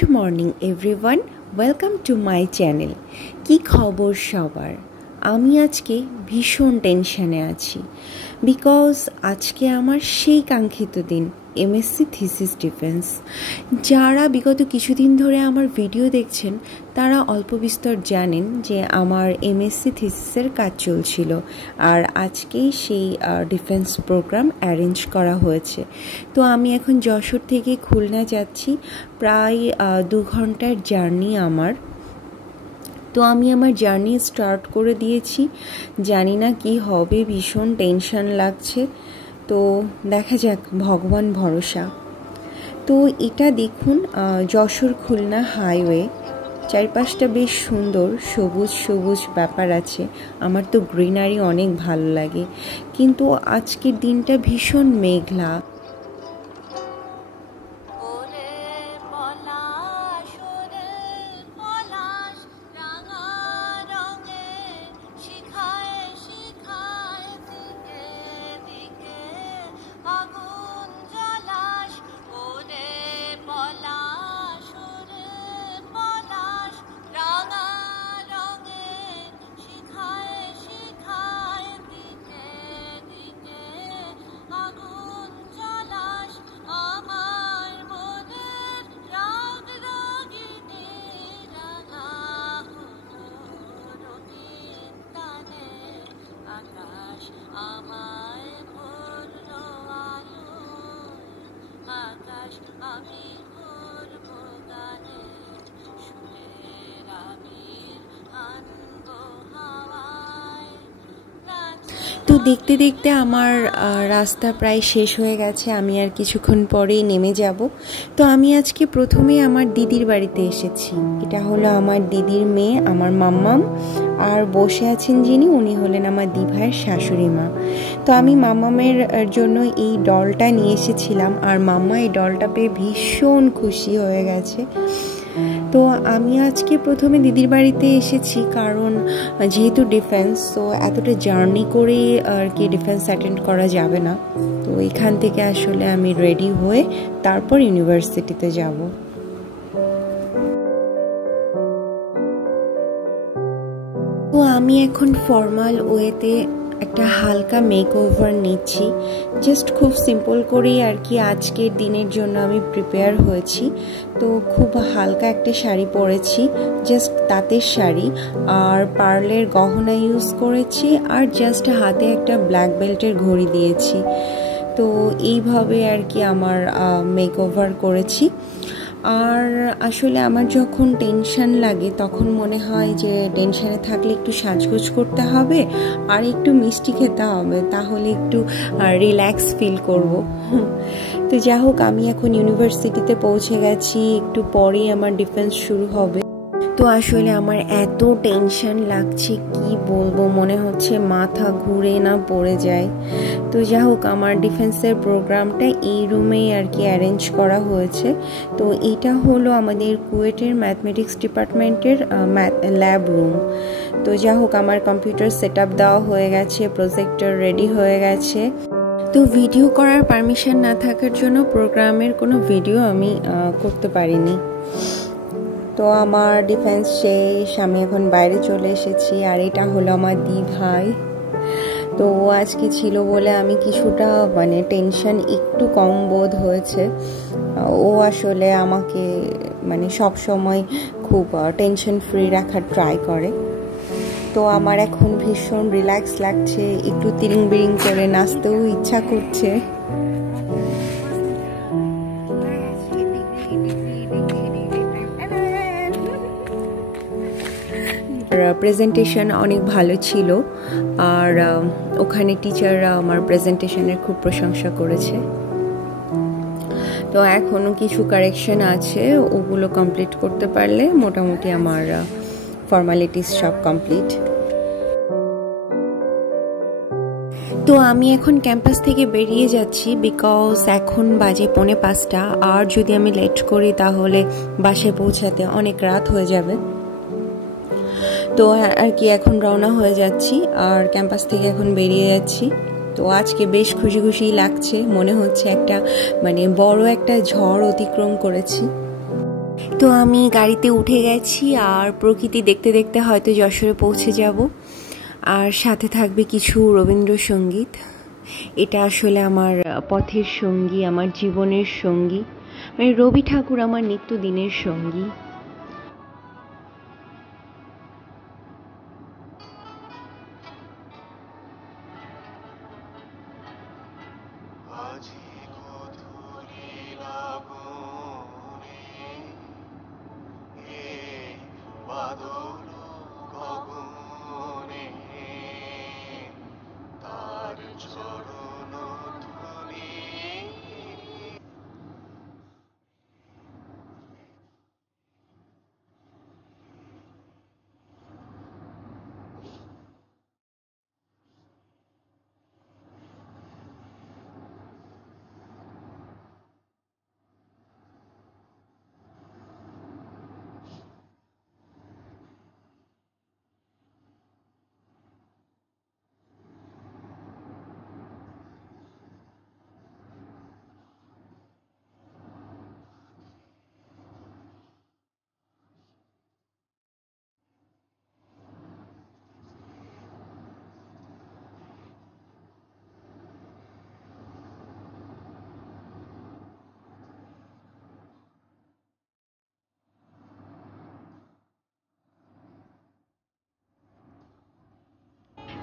Good morning everyone, welcome to my channel. কি খবর সবার? আমি আজকে ভীষণ টেনশানে আছি, বিকজ আজকে আমার সেই কাঙ্ক্ষিত দিন, এমএসসি থিসিস ডিফেন্স। যারা বিগত কিছুদিন ধরে আমার ভিডিও দেখছেন তারা অল্প বিস্তর জানেন যে আমার এমএসসি থিসিসের কাজ চলছিল, আর আজকেই সেই ডিফেন্স প্রোগ্রাম অ্যারেঞ্জ করা হয়েছে। তো আমি এখন যশোর থেকে খুলনা যাচ্ছি, প্রায় 2 ঘন্টার জার্নি আমার। তো আমি আমার জার্নি স্টার্ট করে দিয়েছি, জানি না কি হবে, ভীষণ টেনশন লাগছে। তো দেখা যাক, ভগবান ভরসা। তো এটা দেখুন, যশোর খুলনা হাইওয়ে, চারপাশটা বেশ সুন্দর, সবুজ সবুজ ব্যাপার আছে। আমার তো গ্রিনারি অনেক ভালো লাগে, কিন্তু আজকের দিনটা ভীষণ মেঘলা। তো দেখতে দেখতে আমার রাস্তা প্রায় শেষ হয়ে গেছে, আমি আর কিছুক্ষণ পরেই নেমে যাব। তো আমি আজকে প্রথমে আমার দিদির বাড়িতে এসেছি। এটা হলো আমার দিদির মেয়ে, আমার মাম্মাম, আর বসে আছেন যিনি, উনি হলেন আমার দিভাইয়ের শাশুড়ি মা। তো আমি মাম্মামের জন্য এই ডলটা নিয়ে এসেছিলাম, আর মাম্মা এই ডলটা পেয়ে ভীষণ খুশি হয়ে গেছে। তো আমি আজকে প্রথমে দিদির বাড়িতে এসেছি, কারণ যেহেতু ডিফেন্স, তো এতটা জার্নি করে আর কি ডিফেন্স অ্যাটেন্ড করা যাবে না। তো এখান থেকে আসলে আমি রেডি হয়ে তারপর ইউনিভার্সিটিতে যাব। তো আমি এখন ফর্মাল ওয়েতে একটা হালকা মেকওভার নিচ্ছি, জাস্ট খুব সিম্পল করেই আর কি আজকের দিনের জন্য আমি প্রিপেয়ার হয়েছি। তো খুব হালকা একটা শাড়ি পরেছি, জাস্ট তাঁতের শাড়ি, আর পার্লের গহনা ইউজ করেছি, আর জাস্ট হাতে একটা ব্ল্যাক বেল্টের ঘড়ি দিয়েছি। তো এইভাবে আর কি আমার মেকওভার করেছি। আর আসলে আমার যখন টেনশন লাগে তখন মনে হয় যে টেনশনে থাকলে একটু সাজগোজ করতে হবে আর একটু মিষ্টি খেতে হবে, তাহলে একটু রিল্যাক্স ফিল করব। তো যা হোক, আমি এখন ইউনিভার্সিটিতে পৌঁছে গেছি, একটু পরেই আমার ডিফেন্স শুরু হবে। তো আসলে আমার এত টেনশন লাগছে, কি বলবো, মনে হচ্ছে মাথা ঘুরে না পড়ে যায়। তো যা হোক, আমার ডিফেন্সের প্রোগ্রামটা এই রুমেই আর কি অ্যারেঞ্জ করা হয়েছে। তো এটা হলো আমাদের কুয়েটের ম্যাথমেটিক্স ডিপার্টমেন্টের ল্যাব রুম। তো যা হোক, আমার কম্পিউটার সেট আপ দেওয়া হয়ে গেছে, প্রজেক্টর রেডি হয়ে গেছে। তো ভিডিও করার পারমিশন না থাকার জন্য প্রোগ্রামের কোনো ভিডিও আমি করতে পারিনি। তো আমার ডিফেন্স শেষ, আমি এখন বাইরে চলে এসেছি, আর এটা হলো আমার দি ভাই। তো আজকে ছিল বলে আমি কিছুটা টেনশন একটু কম বোধ হয়েছে। ও আসলে আমাকে সব সময় খুব টেনশন ফ্রি রাখার ট্রাই করে। তো আমার এখন ভীষণ রিল্যাক্স লাগছে, একটু তিরিং বিরিং করে নাচতেও ইচ্ছা করছে। প্রেজেন্টেশন অনেক ভালো ছিল, আর ওখানে টিচাররা আমার প্রেজেন্টেশনের খুব প্রশংসা করেছে। তো এখনও কিছু কারেকশন আছে, ওগুলো কমপ্লিট করতে পারলে মোটামুটি আমার ফর্মালিটিস সব কমপ্লিট। তো আমি এখন ক্যাম্পাস থেকে বেরিয়ে যাচ্ছি, বিকজ এখন বাজে 4:45, আর যদি আমি লেট করি তাহলে বাসায় পৌঁছাতে অনেক রাত হয়ে যাবে। তো আর কি এখন রওনা হয়ে যাচ্ছি, আর ক্যাম্পাস থেকে এখন বেরিয়ে যাচ্ছি। তো আজকে বেশ খুশি খুশি লাগছে, মনে হচ্ছে একটা বড় একটা ঝড় অতিক্রম করেছি। তো আমি গাড়িতে উঠে গেছি আর প্রকৃতি দেখতে দেখতে হয়তো যশোরে পৌঁছে যাব। আর সাথে থাকবে কিছু রবীন্দ্রসঙ্গীত। এটা আসলে আমার পথের সঙ্গী, আমার জীবনের সঙ্গী, মানে রবি ঠাকুর আমার নিত্যদিনের সঙ্গী।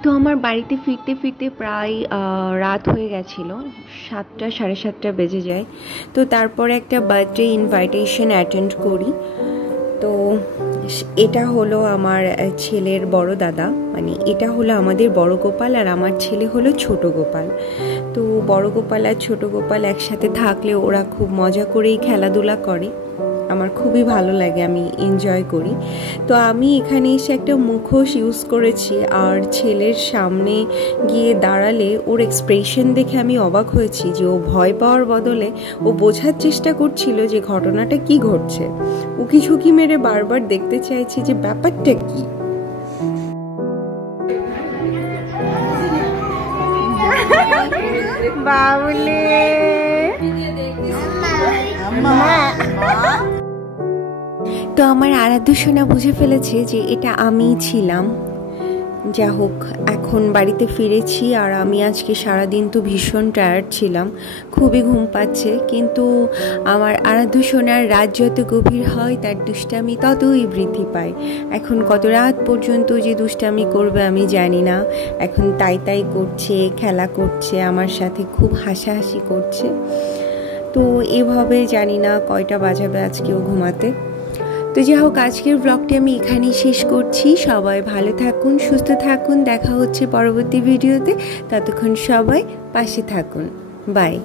তো আমার বাড়িতে ফিরতে ফিরতে প্রায় রাত হয়ে গেছিল, 7টা সাড়ে 7টা বেজে যায়। তো তারপরে একটা বার্থডে ইনভাইটেশন অ্যাটেন্ড করি। তো এটা হলো আমার ছেলের বড় দাদা, মানে এটা হলো আমাদের বড় গোপাল আর আমার ছেলে হলো ছোট গোপাল। তো বড় গোপাল আর ছোট গোপাল একসাথে থাকলে ওরা খুব মজা করেই খেলাধুলা করে, আমার খুবই ভালো লাগে, আমি এনজয় করি। তো আমি এখানে এসে একটা মুখোশ ইউজ করেছি আর ছেলের সামনে গিয়ে দাঁড়ালে ওর এক্সপ্রেশন দেখে আমি অবাক হয়েছি যে ও ভয় পাওয়ার বদলে ও বোঝার চেষ্টা করছিল যে ঘটনাটা কি ঘটছে। উকি ঝুঁকি মেরে বারবার দেখতে চাইছি যে ব্যাপারটা কি। বাবুলে তো আমার আরাধ্য সোনা বুঝে ফেলেছে যে এটা আমিই ছিলাম। যা হোক, এখন বাড়িতে ফিরেছি আর আমি আজকে সারাদিন তো ভীষণ টায়ার্ড ছিলাম, খুবই ঘুম পাচ্ছে। কিন্তু আমার আরাধ্য সোনার রাত যত গভীর হয় তার দুষ্টামি ততই বৃদ্ধি পায়। এখন কত রাত পর্যন্ত যে দুষ্টামি করবে আমি জানি না। এখন তাই তাই করছে, খেলা করছে আমার সাথে, খুব হাসাহাসি করছে। তো এভাবে জানি না কয়টা বাজাবে আজকেও ঘুমাতে। তো যাই হোক, আজকের ব্লগটি আমি এখানেই শেষ করছি। সবাই ভালো থাকুন, সুস্থ থাকুন, দেখা হচ্ছে পরবর্তী ভিডিওতে। ততক্ষণ সবাই পাশে থাকুন, বাই।